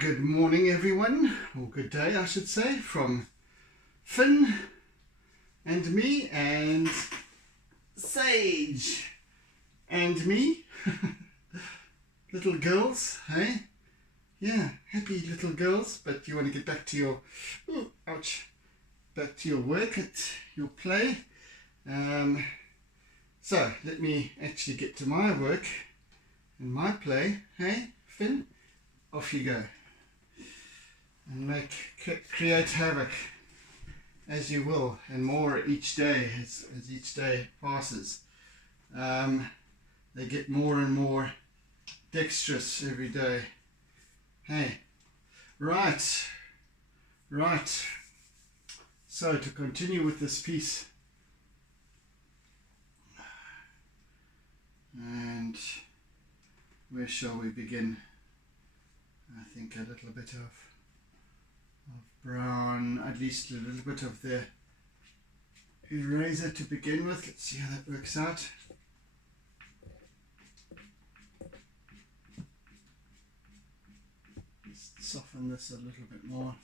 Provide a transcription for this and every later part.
Good morning everyone, or good day I should say, from Finn and me and Sage and me. Little girls, hey? Yeah, happy little girls, but you want to get back to your, back to your work, at your play. So let me actually get to my work and my play, hey Finn? Off you go and create havoc as you will, and more each day as each day passes. They get more and more dexterous every day. Hey, right. So to continue with this piece, and where shall we begin? I think a little bit of brown, at least a little bit of the eraser to begin with. Let's see how that works out. Just soften this a little bit more.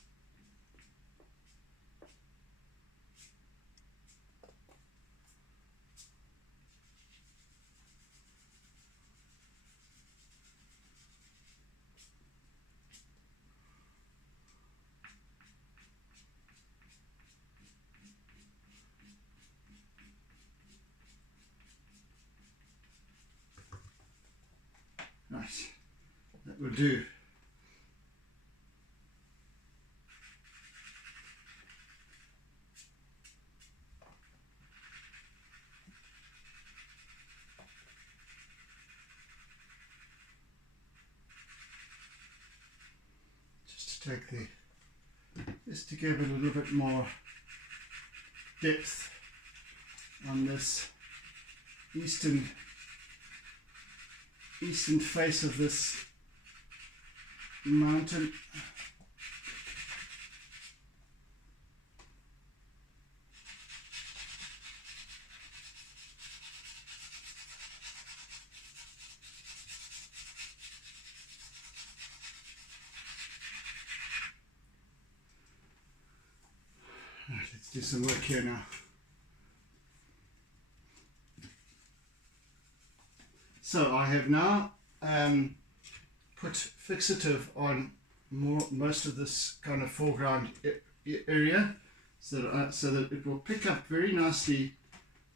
Right, that will do. Just to take just to give it a little bit more depth on this eastern face of this mountain. Right, let's do some work here now. So I have now put fixative on most of this kind of foreground area, so that it will pick up very nicely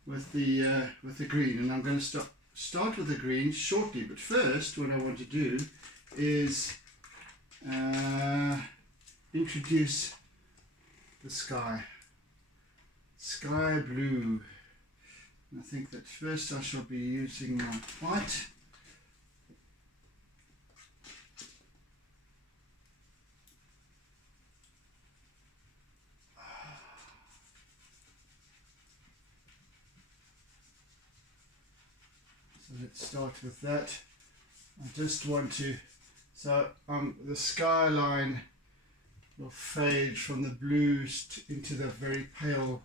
with the green. And I'm going to start with the green shortly. But first, what I want to do is introduce the sky blue. I think that first I shall be using my white. So let's start with that. I just want to, so the skyline will fade from the blues into the very pale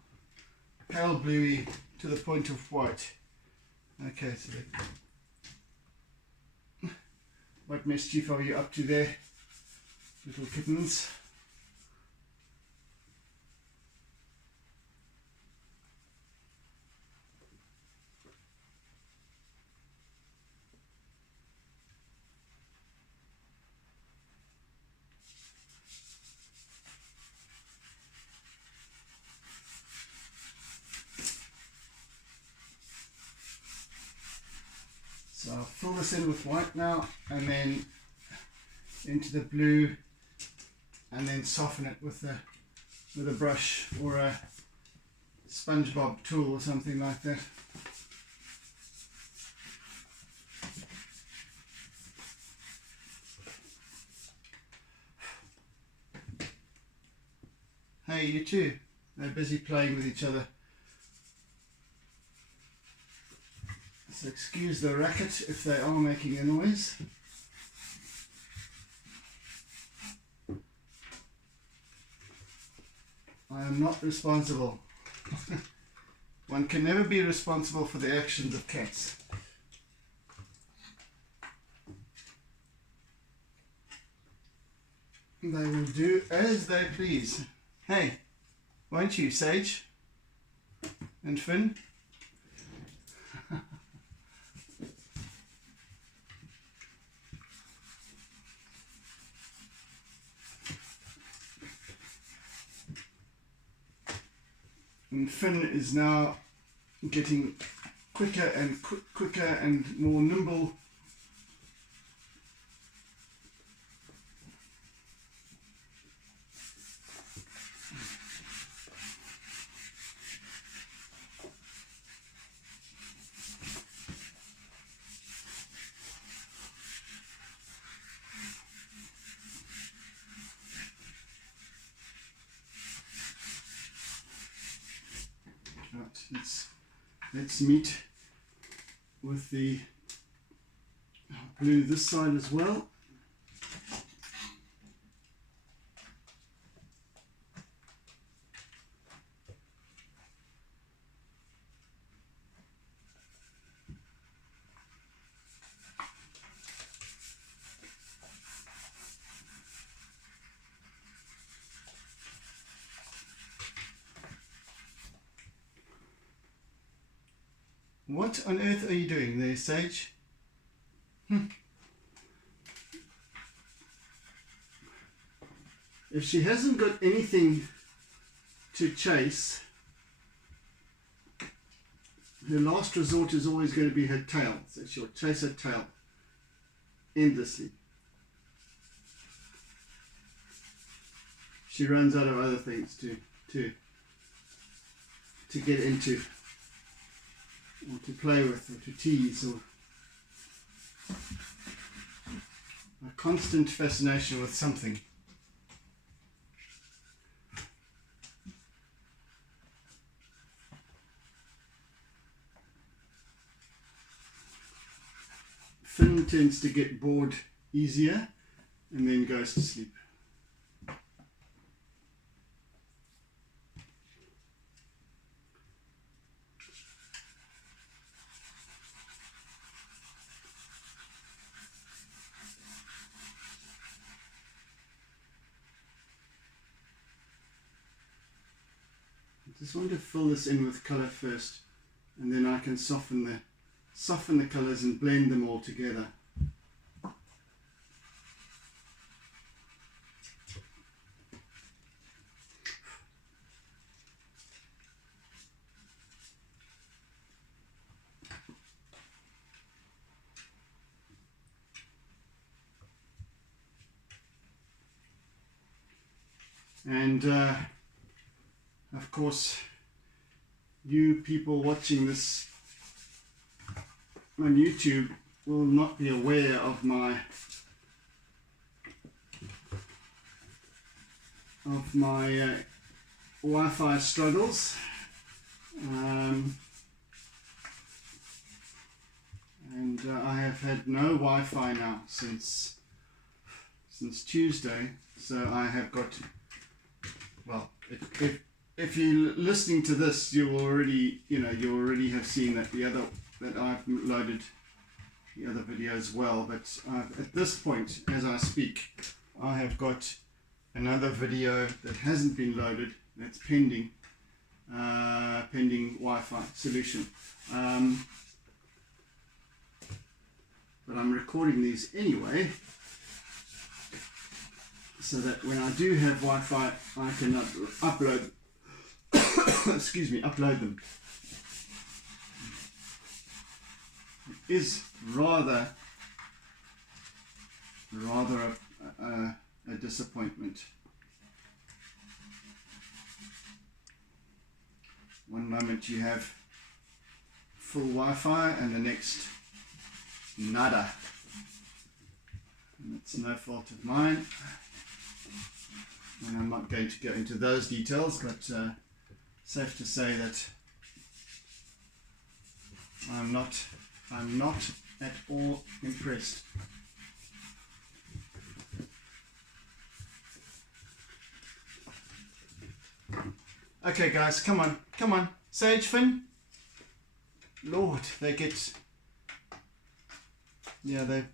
bluey to the point of white. Okay, so what mischief are you up to there, little kittens? So I'll fill this in with white now, and then into the blue, and then soften it with a brush or a SpongeBob tool or something like that. Hey, you two, they're busy playing with each other. So excuse the racket if they are making a noise. I am not responsible. One can never be responsible for the actions of cats. They will do as they please. Hey, won't you, Sage? And Finn? And Finn is now getting quicker and quicker and more nimble. Right, let's meet with the blue this side as well. What on earth are you doing there, Sage? If she hasn't got anything to chase, her last resort is always going to be her tail. So she'll chase her tail endlessly. She runs out of other things to get into, or to play with, or to tease, or a constant fascination with something. Finn tends to get bored easier and then goes to sleep. I just want to fill this in with colour first, and then I can soften the colours and blend them all together. And of course, you people watching this on YouTube will not be aware of my Wi-Fi struggles, and I have had no Wi-Fi now since Tuesday. So I have got, well, if you're listening to this, you already have seen that I've loaded the other video as well. But at this point, as I speak, I have got another video that hasn't been loaded. That's pending Wi-Fi solution. But I'm recording these anyway, so that when I do have Wi-Fi, I can upload. Upload them. It is rather a disappointment. One moment you have full Wi-Fi and the next nada. And it's no fault of mine. And I'm not going to go into those details, but safe to say that I'm not at all impressed. Okay guys, come on, Sage, Finn. Lord, they get, yeah, they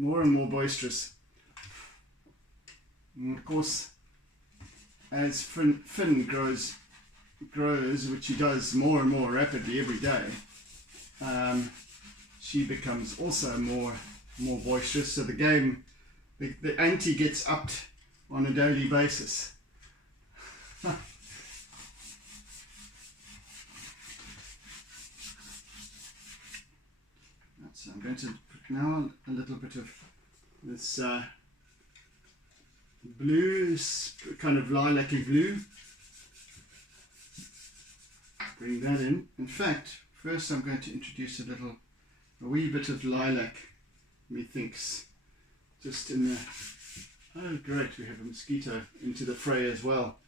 more and more boisterous. And of course, as Finn grows, which he does more and more rapidly every day, she becomes also more boisterous. So the game, the ante gets upped on a daily basis. So I'm going to put now a little bit of this blue, kind of lilac-y blue. Bring that in. In fact, first I'm going to introduce a wee bit of lilac, methinks, just in the, oh great, we have a mosquito into the fray as well.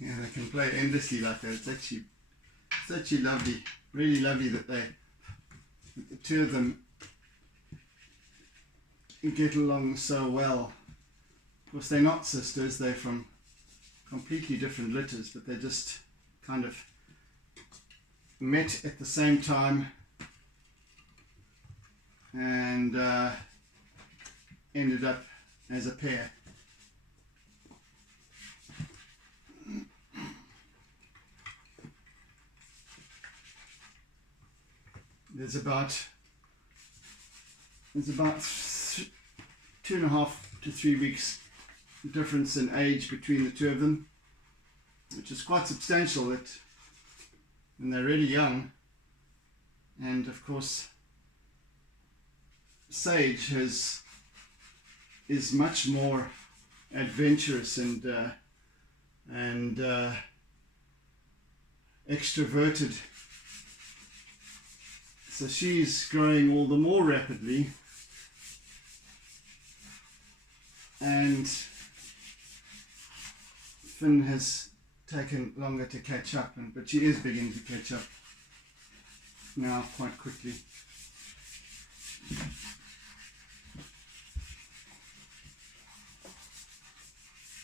Yeah, they can play endlessly like that. It's actually lovely, really lovely that the two of them get along so well. Of course, they're not sisters, they're from completely different litters, but they just kind of met at the same time and ended up as a pair. There's about 2.5 to 3 weeks difference in age between the two of them, which is quite substantial when they're really young. And of course, Sage is much more adventurous and extroverted. So she's growing all the more rapidly, and Finn has taken longer to catch up, but she is beginning to catch up now quite quickly.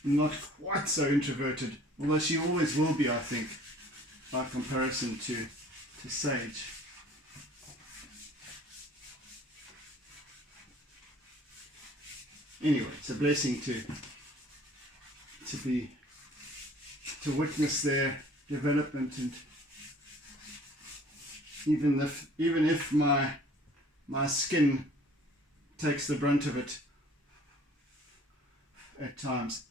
Not quite so introverted, although she always will be, I think, by comparison to Sage. Anyway, it's a blessing to witness their development, and even if my skin takes the brunt of it at times.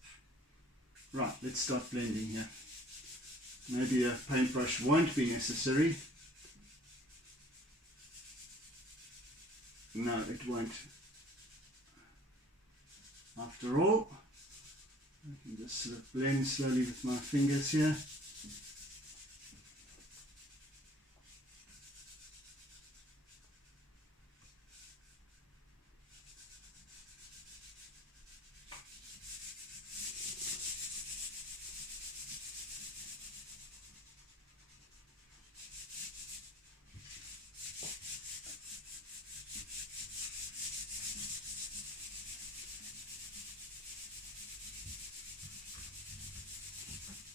Right, let's start blending here. Maybe a paintbrush won't be necessary. No, it won't. After all, I can just sort of blend slowly with my fingers here.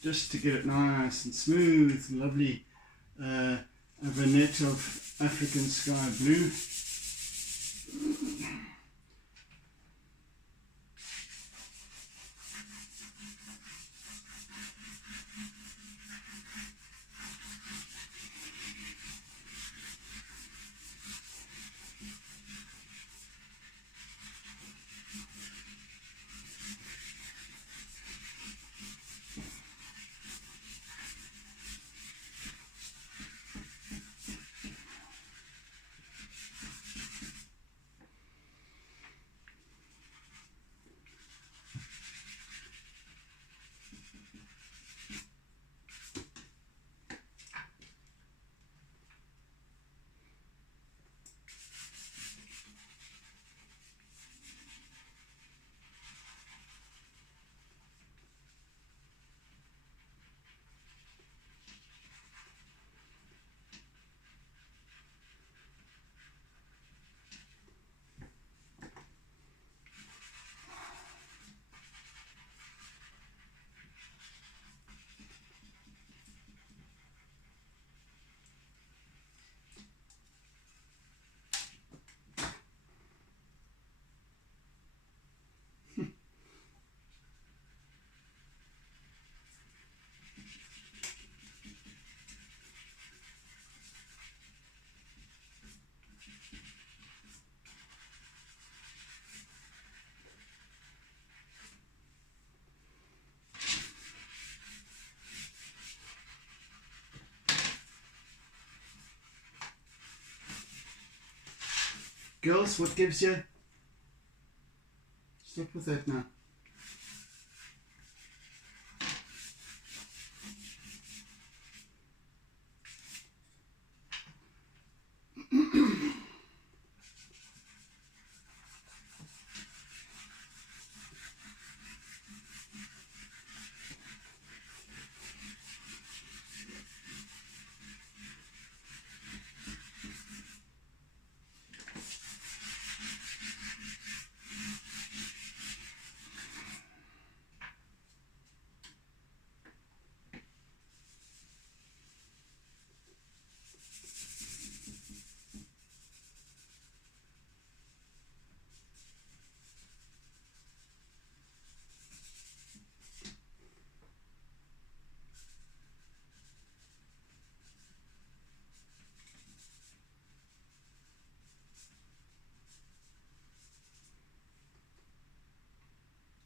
just to get it nice and smooth and lovely. A vignette of African sky blue. Girls, what gives you? Stop with that now.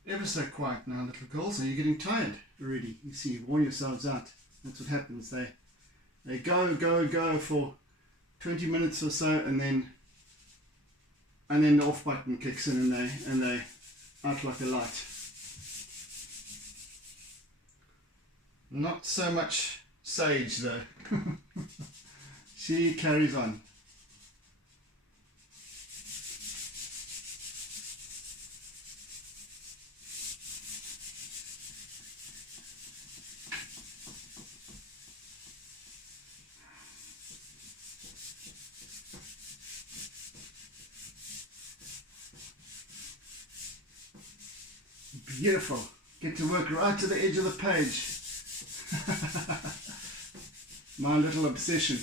Ever so quiet now, little girls. Are you getting tired already? You see, you've worn yourselves out. That's what happens. They go for 20 minutes or so, and then the off button kicks in, and they out like a light. Not so much Sage though. She carries on. Beautiful. Get to work right to the edge of the page. My little obsession.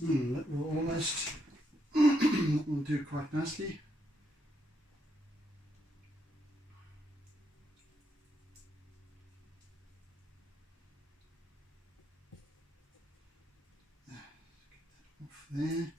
That will almost that will do quite nicely. Off there.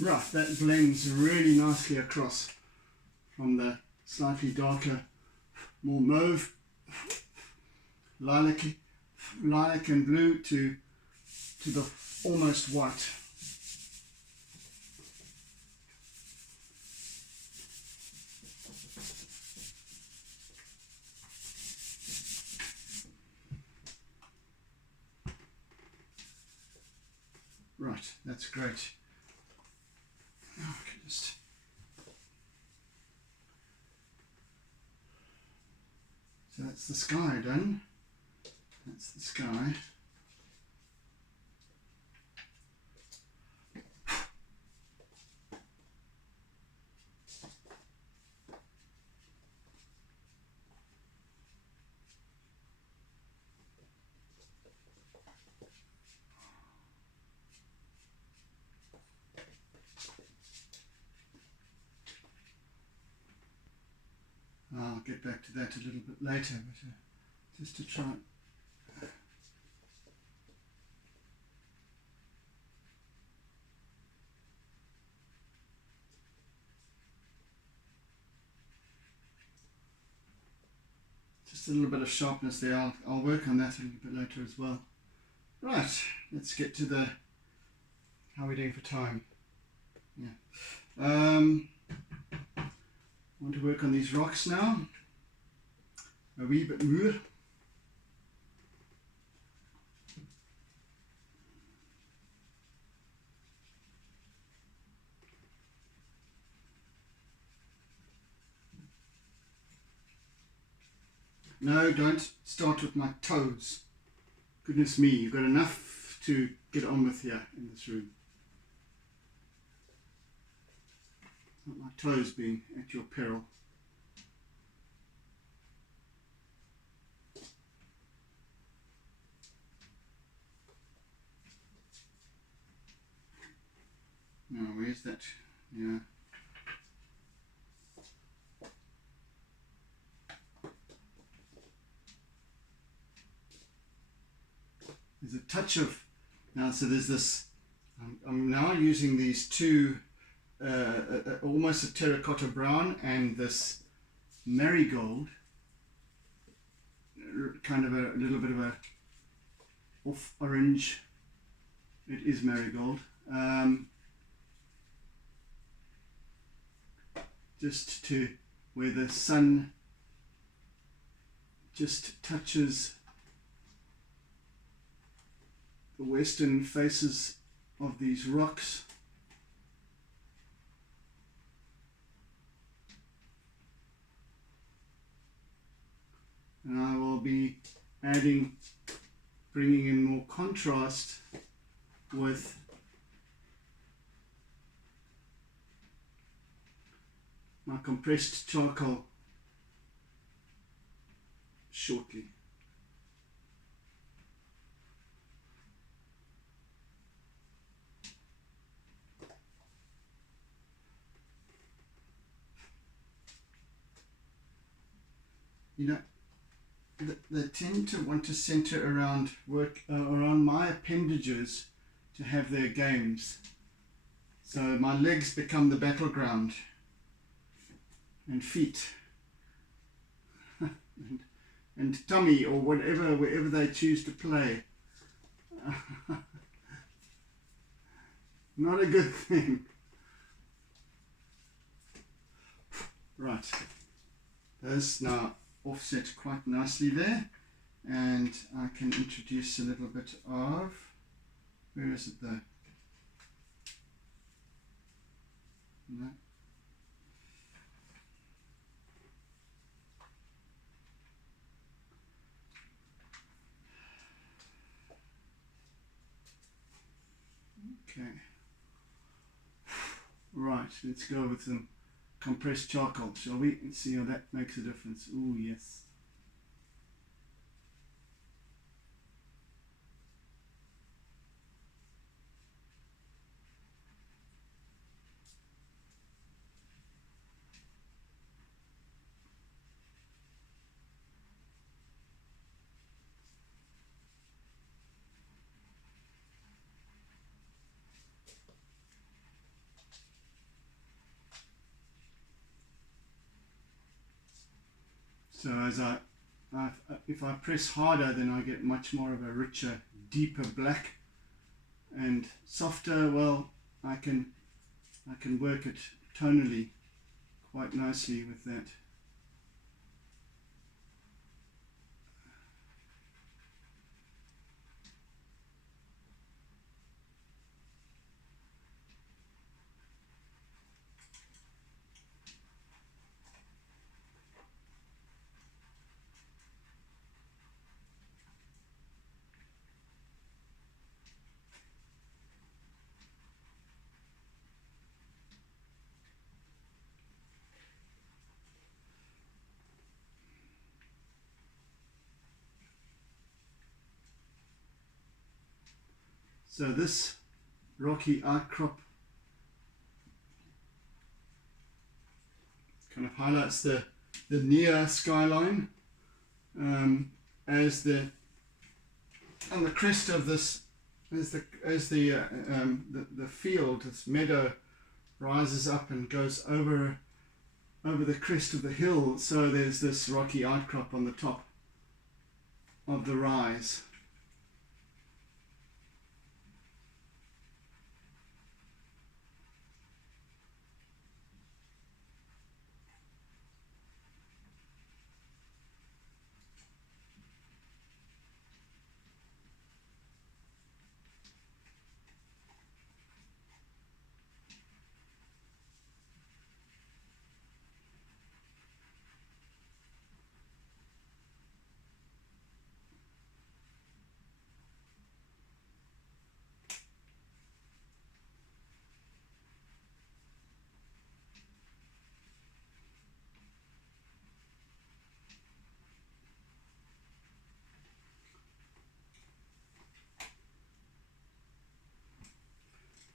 Right, that blends really nicely across from the slightly darker, more mauve, lilac and blue to the almost white. Right, that's great. Now I can just so that's the sky done. That's the sky. I'll get back to that a little bit later, but just to try. Just a little bit of sharpness there. I'll work on that a little bit later as well. Right, let's get to the, how are we doing for time? Yeah. I want to work on these rocks now. A wee bit more. No, don't start with my toes. Goodness me, you've got enough to get on with here in this room. Not my toes being at your peril. Now, where's that? Yeah. There's a touch of, now so there's this, I'm now using these two, almost a terracotta brown and this marigold, kind of a little bit of a off orange, it is marigold, just to where the sun just touches the western faces of these rocks. And I will be adding, bringing in more contrast with my compressed charcoal shortly. You know, they tend to want to center around around my appendages to have their games. So my legs become the battleground, and feet, and tummy, or whatever, wherever they choose to play. Not a good thing. Right, those now offset quite nicely there, and I can introduce a little bit of, where is it though? No. Okay. Right, let's go with some compressed charcoal, shall we? And see how that makes a difference. Oh yes. So as if I press harder, then I get much more of a richer, deeper black, and softer. Well, I can work it tonally quite nicely with that. So this rocky outcrop kind of highlights the near skyline, as the on the crest of this, as the field, this meadow, rises up and goes over the crest of the hill. So there's this rocky outcrop on the top of the rise.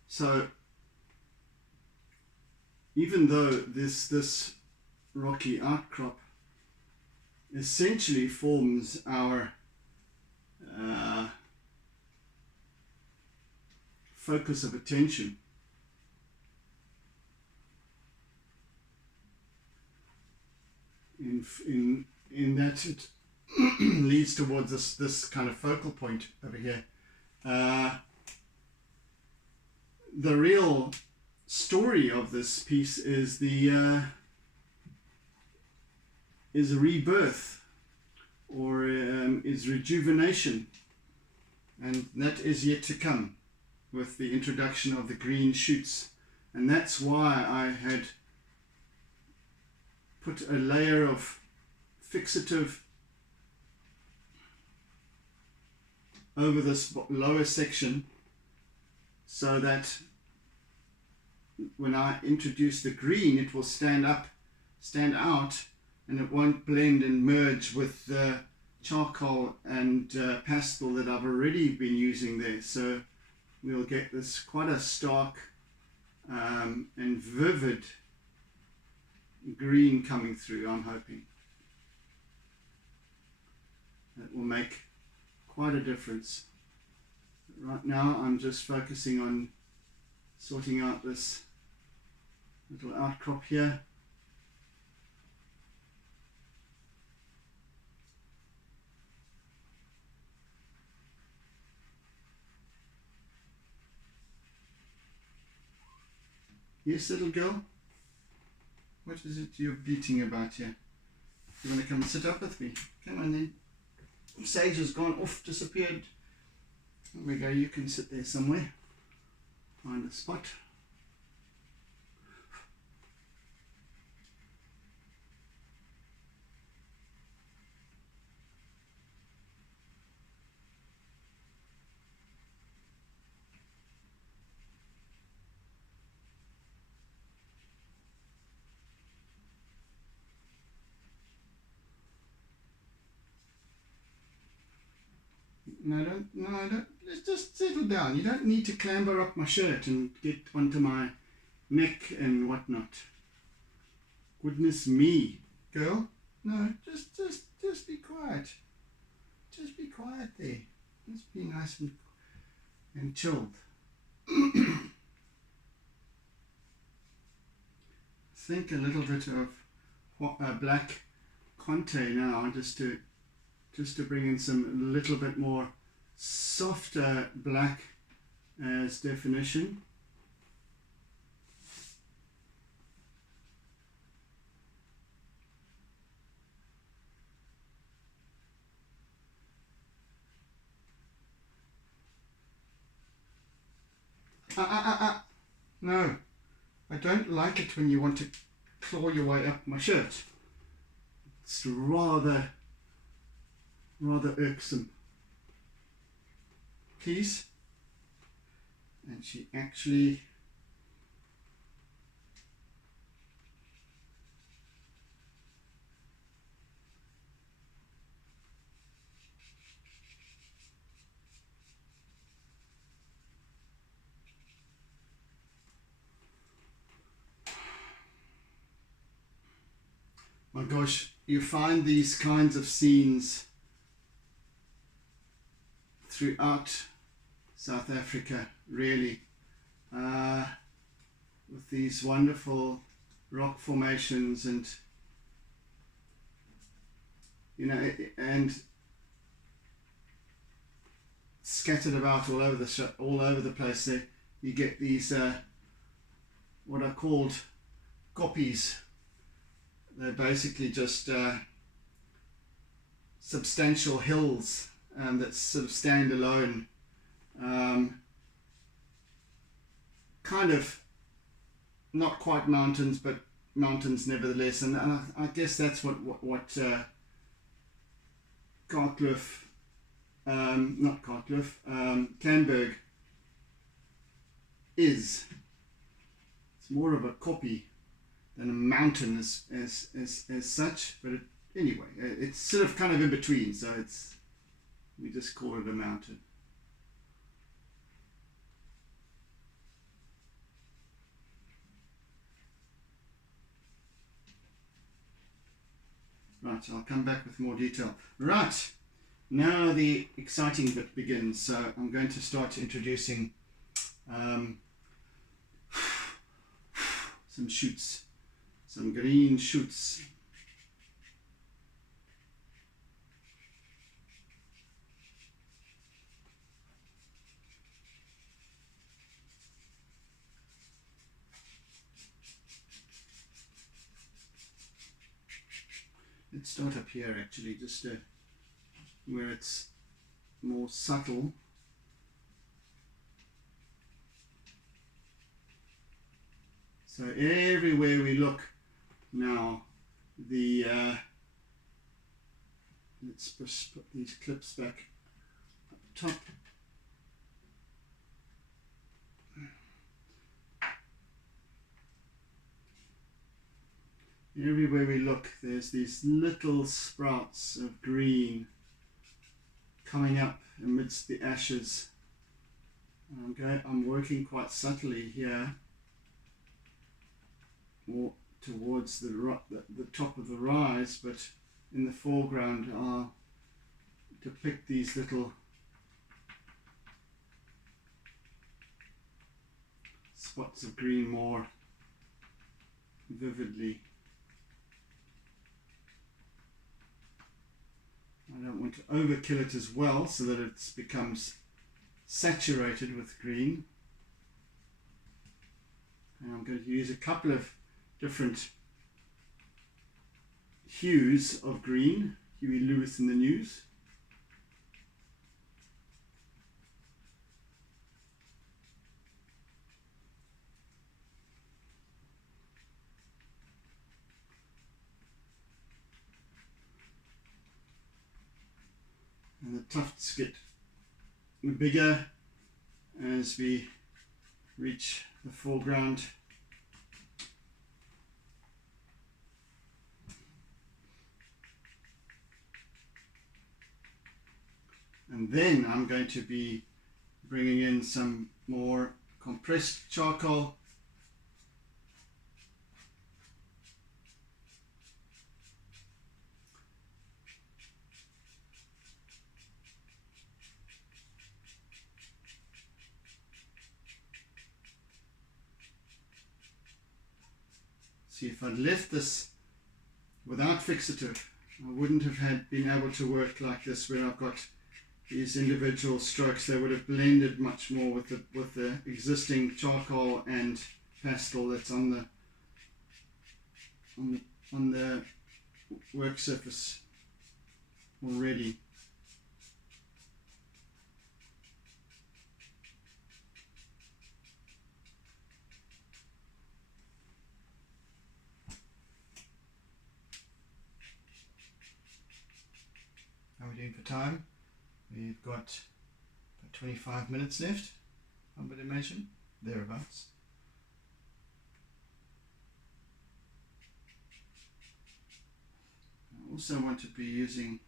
So even though this rocky outcrop essentially forms our focus of attention, in that it leads towards this kind of focal point over here. The real story of this piece is is rebirth, or is rejuvenation, and that is yet to come with the introduction of the green shoots. And that's why I had put a layer of fixative over this lower section, so that when I introduce the green, it will stand out, and it won't blend and merge with the charcoal and pastel that I've already been using there. So we'll get this quite a stark and vivid green coming through, I'm hoping. That will make quite a difference. Right now I'm just focusing on sorting out this little outcrop here. Yes, little girl? What is it you're bleating about here? You want to come and sit up with me? Come on then. Sage has gone off, disappeared. There we go, you can sit there somewhere. Find a spot. No, don't. Let's just settle down. You don't need to clamber up my shirt and get onto my neck and whatnot. Goodness me, girl. No, just be quiet. Just be quiet there. Just be nice and chilled. Think a little bit of black conte now, just to bring in some little bit more softer black as definition. No, I don't like it when you want to claw your way up my shirt. It's rather irksome. Please. And she actually my gosh, you find these kinds of scenes throughout South Africa, really, with these wonderful rock formations and and scattered about all over the place. There you get these what are called koppies. They're basically just substantial hills that sort of stand alone, kind of not quite mountains, but mountains nevertheless. And I guess that's what Kamberg is. It's more of a kopje than a mountain as such, but anyway, it's sort of kind of in between, so we just call it a mountain. Right, I'll come back with more detail. Right, now the exciting bit begins. So I'm going to start introducing some shoots, some green shoots. Let's start up here actually, just where it's more subtle. So everywhere we look now, let's just put these clips back up top. Everywhere we look, there's these little sprouts of green coming up amidst the ashes. Okay, I'm working quite subtly here, more towards the top of the rise, but in the foreground are depict these little spots of green more vividly. I don't want to overkill it as well so that it becomes saturated with green. And I'm going to use a couple of different hues of green, Huey Lewis in the News. And the tufts get bigger as we reach the foreground. And then I'm going to be bringing in some more compressed charcoal. See, if I'd left this without fixative, I wouldn't have been able to work like this where I've got these individual strokes. They would have blended much more with the existing charcoal and pastel that's on the work surface already. How are we doing for time? We've got about 25 minutes left, I would imagine, thereabouts. I also want to be using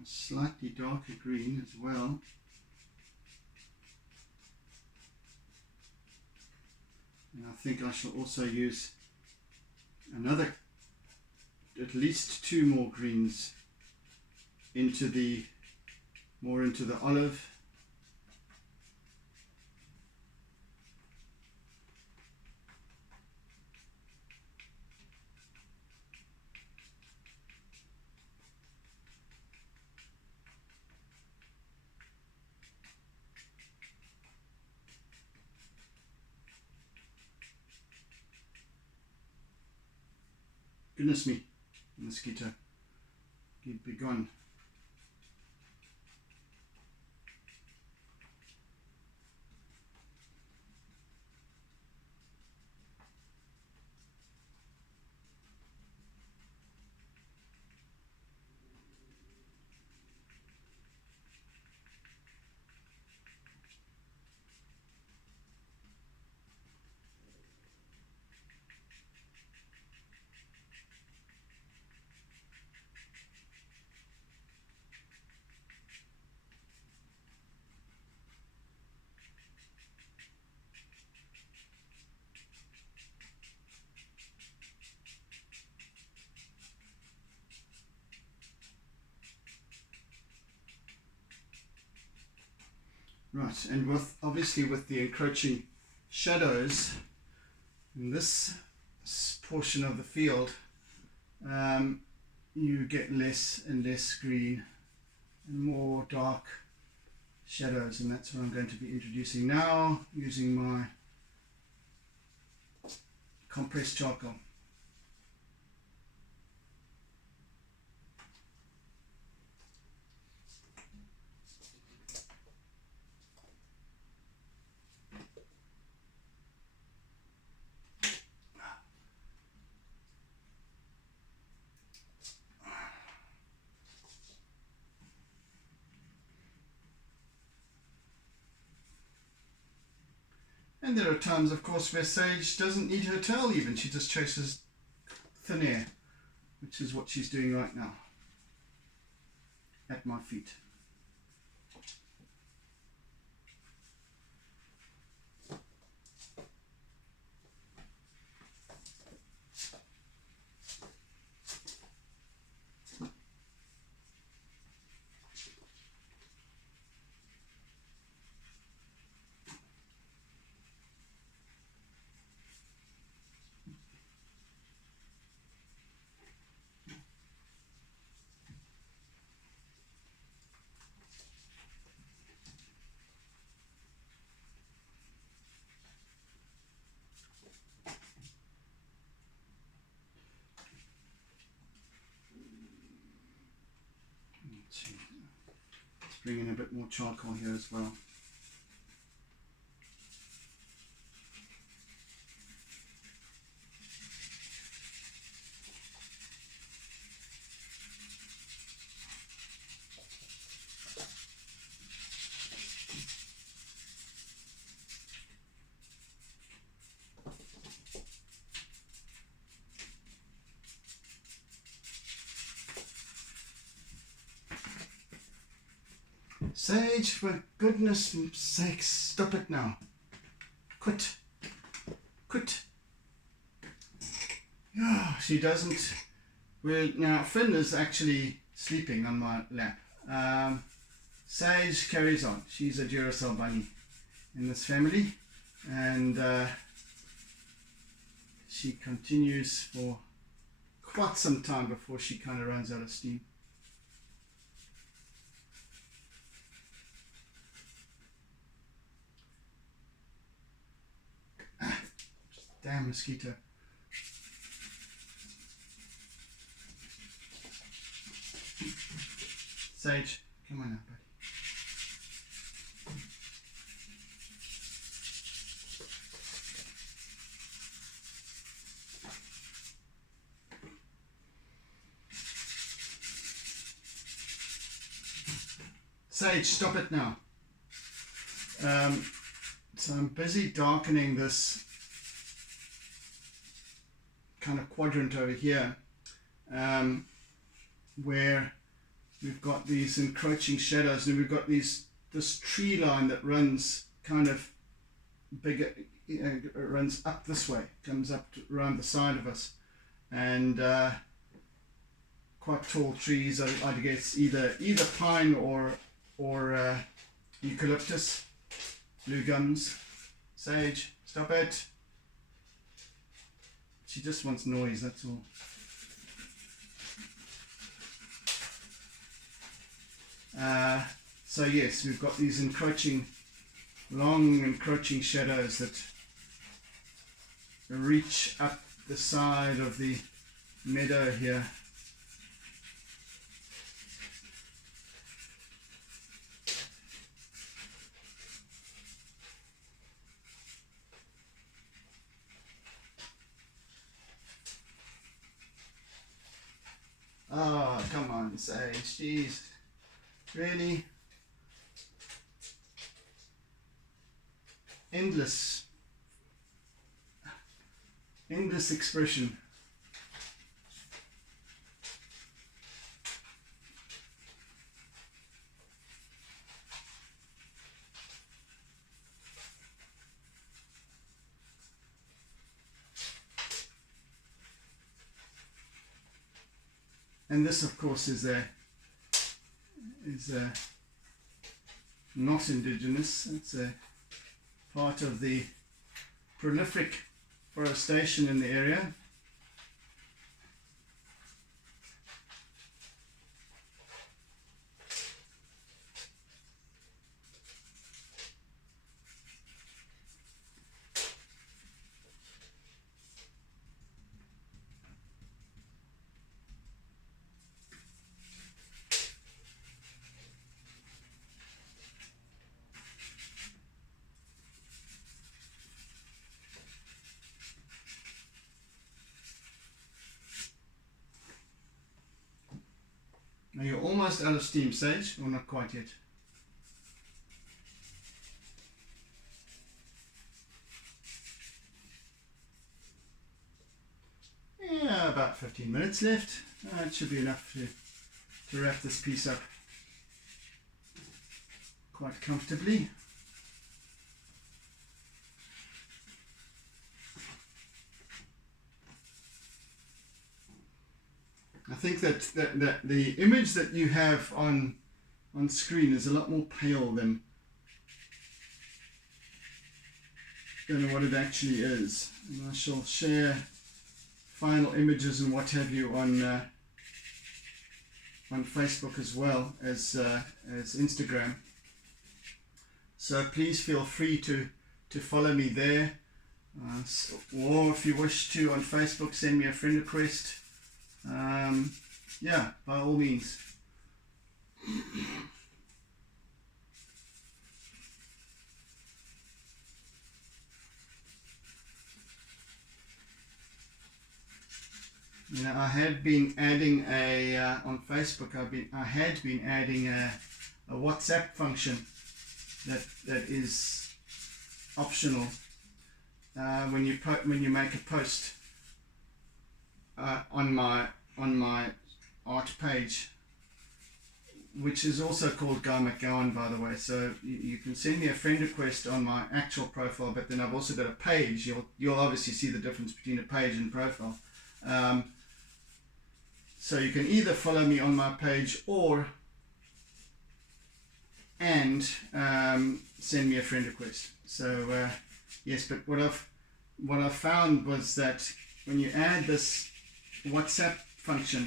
a slightly darker green as well. And I think I shall also use another, at least two more greens into the olive. Goodness me, mosquito, you'd be gone. Right, and obviously with the encroaching shadows in this portion of the field, you get less and less green and more dark shadows, and that's what I'm going to be introducing now using my compressed charcoal. And there are times, of course, where sage doesn't need her tail even. She just chases thin air, which is what she's doing right now at my feet. bring in a bit more charcoal here as well. Sage, for goodness sakes, stop it now. Quit. Quit. Oh, she doesn't. Well, now Finn is actually sleeping on my lap. Sage carries on. She's a Duracell bunny in this family, and she continues for quite some time before she kind of runs out of steam. Damn mosquito. Sage, come on now, buddy. Sage, stop it now. So I'm busy darkening this kind of quadrant over here, where we've got these encroaching shadows, and we've got this tree line that runs kind of bigger, runs up this way, comes up around the side of us, and quite tall trees. I guess either pine or eucalyptus, blue gums. Sage, stop it. She just wants noise, that's all. So yes, we've got these long encroaching shadows that reach up the side of the meadow here. Oh, come on, Sage, jeez. Really? Endless expression. And this, of course, is not indigenous. It's a part of the prolific forestation in the area. Now you're almost out of steam, Sage, or not quite yet? Yeah, about 15 minutes left. It should be enough to wrap this piece up quite comfortably. I think that the image that you have on screen is a lot more pale than what it actually is. And I shall share final images and what have you on Facebook as well as Instagram. So please feel free to follow me there, or if you wish to on Facebook, send me a friend request. Yeah, by all means. You know, I have been adding on Facebook. I had been adding a WhatsApp function that is optional when you make a post on my art page, which is also called Guy McGowan, by the way. So you can send me a friend request on my actual profile, but then I've also got a page. You'll obviously see the difference between a page and profile. So you can either follow me on my page and send me a friend request. So yes, but what I've found was that when you add this WhatsApp function,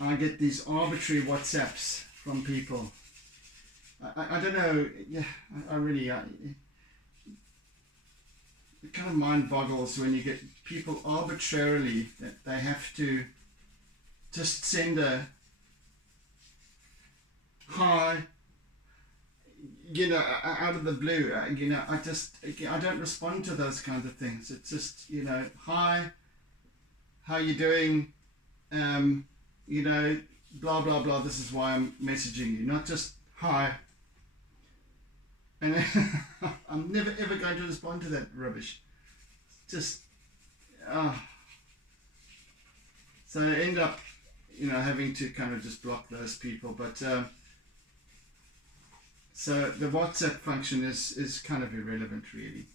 I get these arbitrary WhatsApps from people. I don't know. Yeah, I really. It kind of mind boggles when you get people arbitrarily that they have to just send a hi, you know, out of the blue. You know, I don't respond to those kinds of things. It's just, you know, hi, how you doing? You know, blah blah blah. This is why I'm messaging you, not just hi. And I'm never ever going to respond to that rubbish. Just, so I end up, you know, having to kind of just block those people. But so the WhatsApp function is kind of irrelevant, really.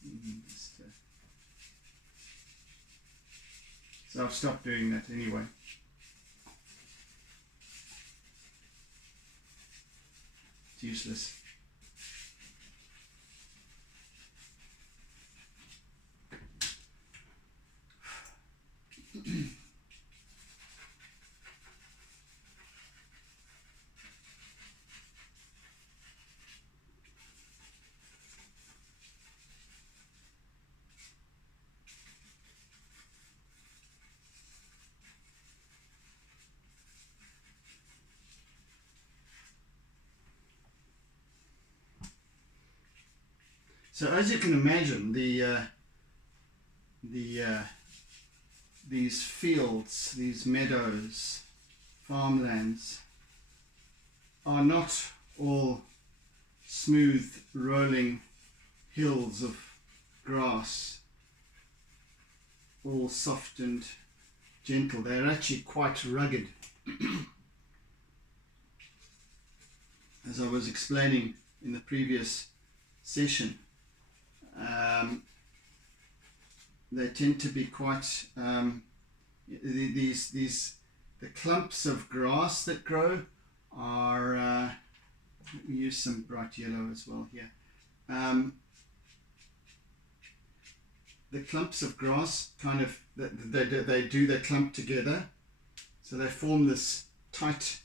So I've stopped doing that anyway. It's useless. So as you can imagine, these fields, these meadows, farmlands are not all smooth rolling hills of grass, all soft and gentle. They're actually quite rugged. As I was explaining in the previous session, they tend to be quite the clumps of grass that grow are let me use some bright yellow as well here. The clumps of grass kind of they clump together, so they form this tight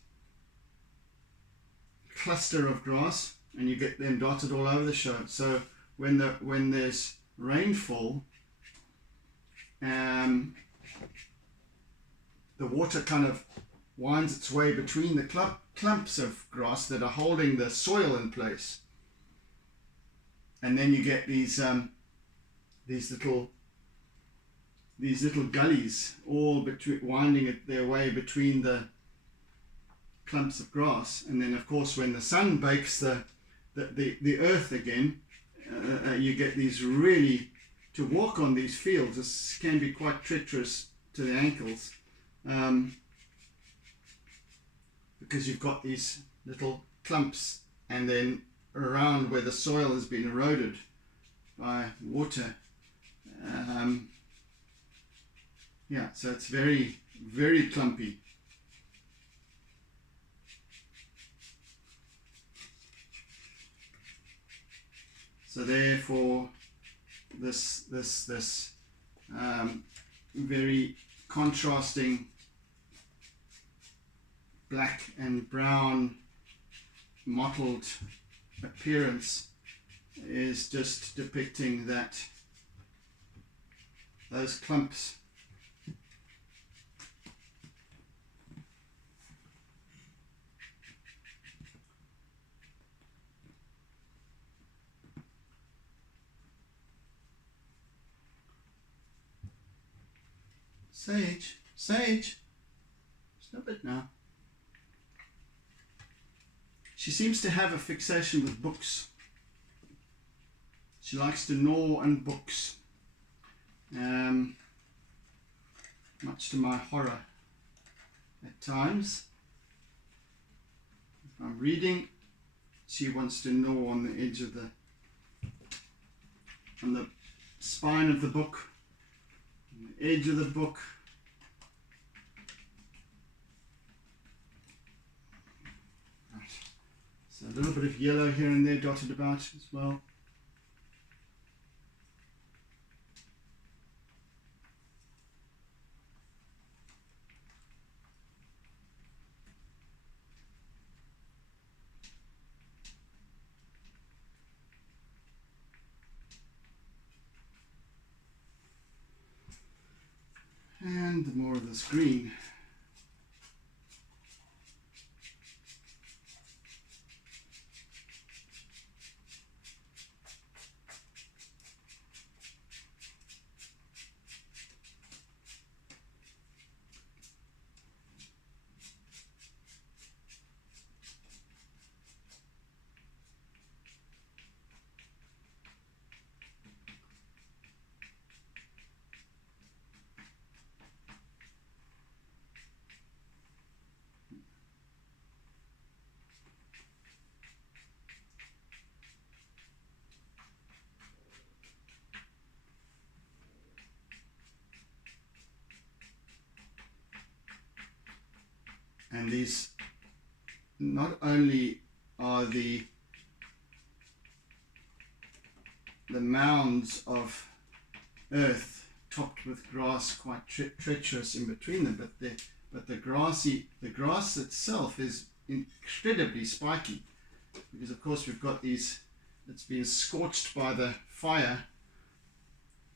cluster of grass, and you get them dotted all over the show. So when there's rainfall, the water kind of winds its way between the clumps of grass that are holding the soil in place, and then you get these little gullies all winding their way between the clumps of grass. And then of course when the sun bakes the earth again, you get these really, to walk on these fields, this can be quite treacherous to the ankles, because you've got these little clumps, and then around where the soil has been eroded by water. Yeah, so it's very, very clumpy. So therefore, this very contrasting black and brown mottled appearance is just depicting that those clumps Sage. Sage, stop it now. She seems to have a fixation with books. She likes to gnaw on books, much to my horror at times. If I'm reading, she wants to gnaw on the edge of on the spine of the book, on the edge of the book. Right. So a little bit of yellow here and there dotted about as well. And more of this green. And these not only are the mounds of earth topped with grass quite treacherous in between them, but the grass itself is incredibly spiky, because of course we've got these, it's been scorched by the fire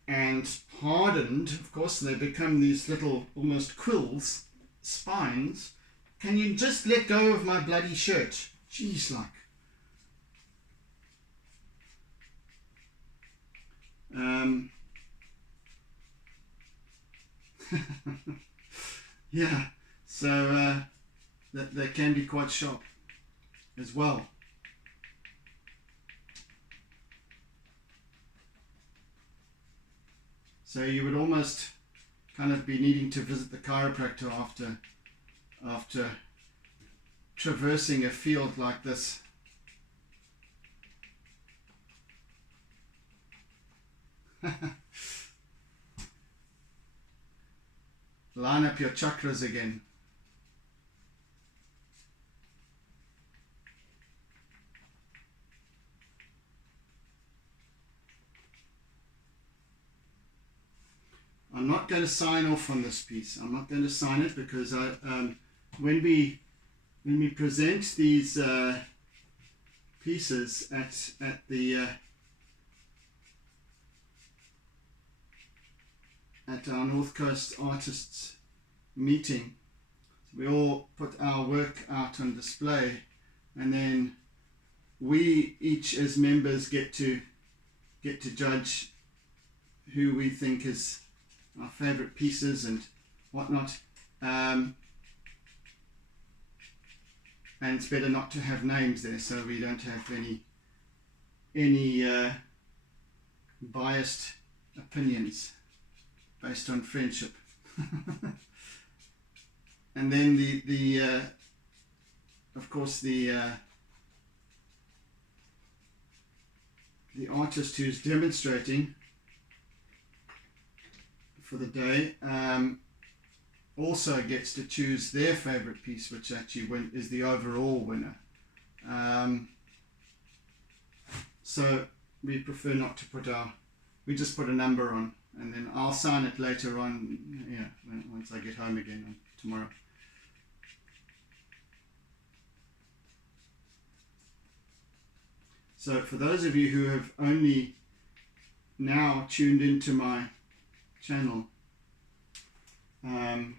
and hardened, of course, and they become these little almost quills, spines. Can you just let go of my bloody shirt? Jeez, like. Yeah, so they can be quite sharp as well. So you would almost kind of be needing to visit the chiropractor after traversing a field like this. Line up your chakras again. I'm not going to sign off on this piece. I'm not going to sign it because when we present these pieces at our North Coast Artists meeting, we all put our work out on display, and then we each as members get to judge who we think is our favorite pieces and whatnot. And it's better not to have names there, so we don't have any biased opinions based on friendship. And then the of course the artist who's demonstrating for the day also gets to choose their favorite piece, which actually is the overall winner. So we prefer not to put we just put a number on, and then I'll sign it later on, once I get home again tomorrow. So for those of you who have only now tuned into my channel and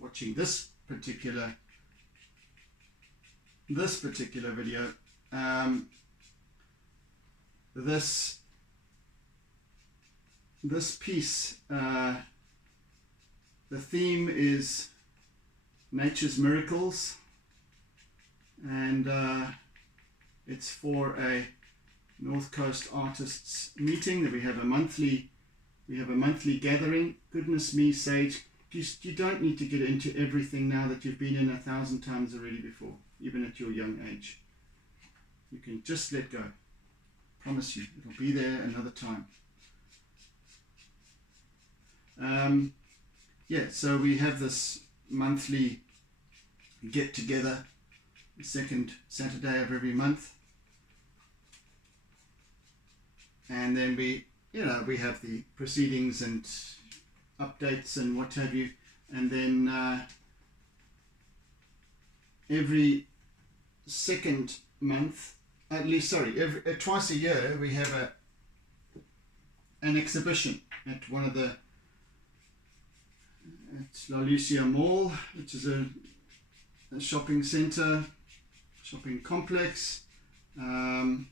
watching this particular video, this piece the theme is Nature's Miracles, and it's for a North Coast artists meeting that we have a monthly gathering. Goodness me, Sage, you don't need to get into everything now that you've been in 1,000 times already before, even at your young age. You can just let go. Promise you, it'll be there another time. Yeah, so we have this monthly get together, the second Saturday of every month, and then we have the proceedings and updates and what have you, and then every second month, twice a year, we have an exhibition at one of the at La Lucia Mall, which is a shopping centre, shopping complex. And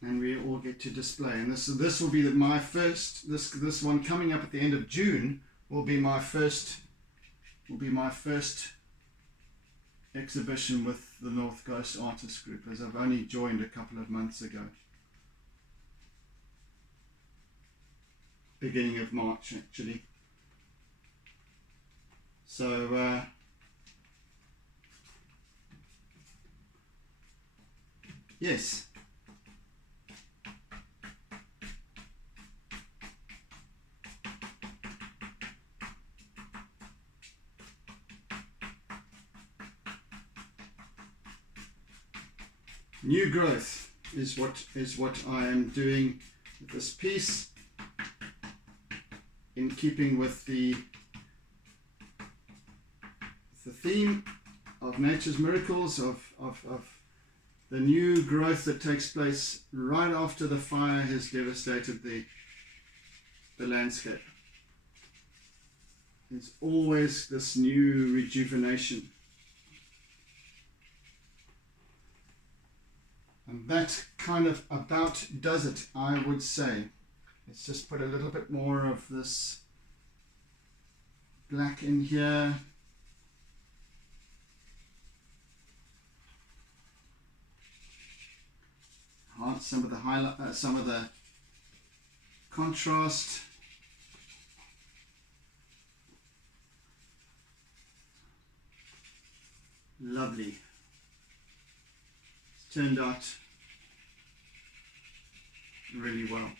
we all get to display. And this will be my first. This one coming up at the end of June will be my first. Exhibition with the North Coast Artists Group, as I've only joined a couple of months ago. Beginning of March, actually. So yes. New growth is what I am doing with this piece, in keeping with the theme of Nature's Miracles, of the new growth that takes place right after the fire has devastated the landscape. There's always this new rejuvenation. And that kind of about does it, I would say. Let's just put a little bit more of this black in here. Some of the highlight, some of the contrast. Lovely. It's turned out really well.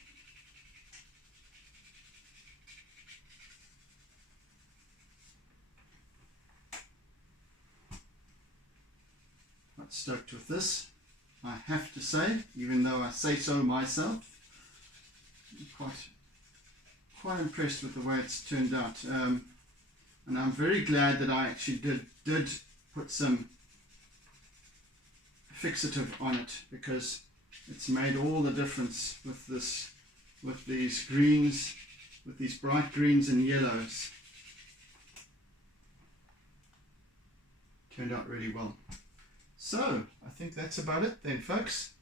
Quite stoked with this, I have to say, even though I say so myself. I'm quite impressed with the way it's turned out, and I'm very glad that I actually did put some fixative on it, because it's made all the difference with these greens, with these bright greens and yellows. Turned out really well. So I think that's about it then, folks.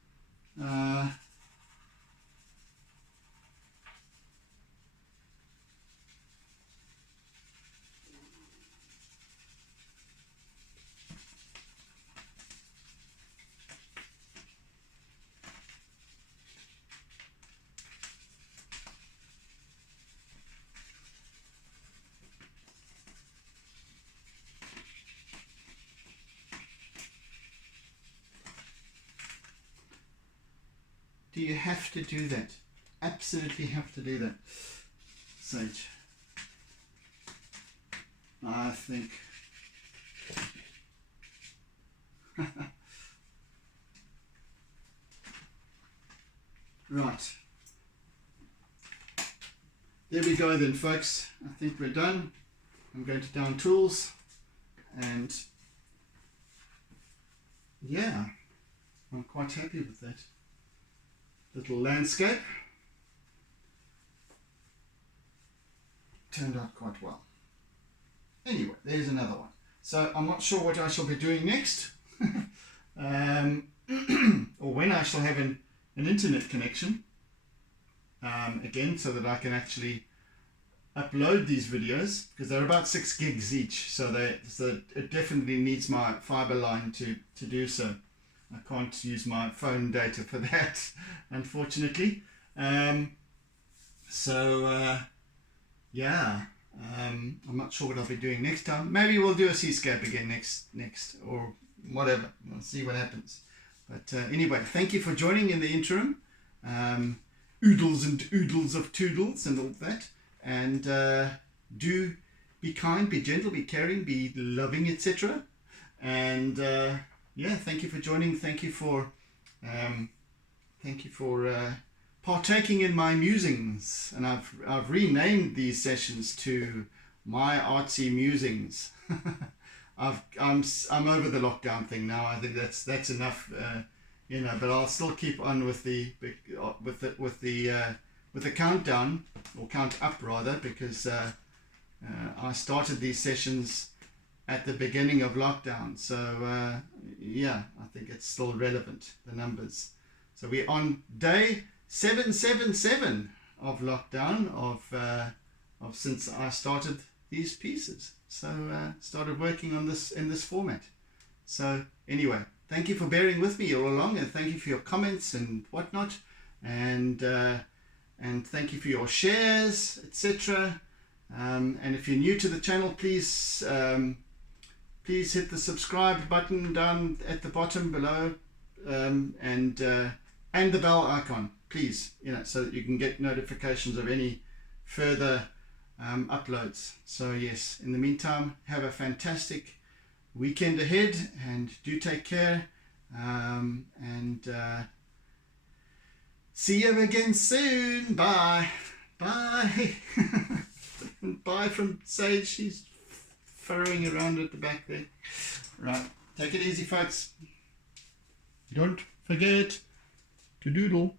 Do you have to do that? Absolutely have to do that, Sage. I think. Right. There we go then, folks. I think we're done. I'm going to down tools, and yeah, I'm quite happy with that little landscape. Turned out quite well. Anyway, there's another one. So I'm not sure what I shall be doing next, or when I shall have an internet connection. again, so that I can actually upload these videos, because they're about 6 gigs each, so it definitely needs my fiber line to do so. I can't use my phone data for that, unfortunately. Yeah, I'm not sure what I'll be doing next time. Maybe we'll do a seascape again next or whatever. We'll see what happens. But anyway, thank you for joining in the interim. Oodles and oodles of toodles and all that. And do be kind, be gentle, be caring, be loving, etc. And yeah, thank you for joining. Thank you for partaking in my musings. And I've renamed these sessions to my Artsy Musings. I'm over the lockdown thing now. I think that's enough. You know, but I'll still keep on with the countdown, or count up rather, because I started these sessions at the beginning of lockdown. So yeah, I think it's still relevant, the numbers. So we're on day 777 of lockdown of since I started these pieces. So started working on this in this format. So anyway, thank you for bearing with me all along, and thank you for your comments and whatnot, and thank you for your shares, etc. And if you're new to the channel, please hit the subscribe button down at the bottom below, and the bell icon, please, you know, so that you can get notifications of any further uploads. So yes, in the meantime, have a fantastic weekend ahead, and do take care, and see you again soon. Bye. Bye. Bye from Sage. She's furrowing around at the back there. Right, take it easy, folks. Don't forget to doodle.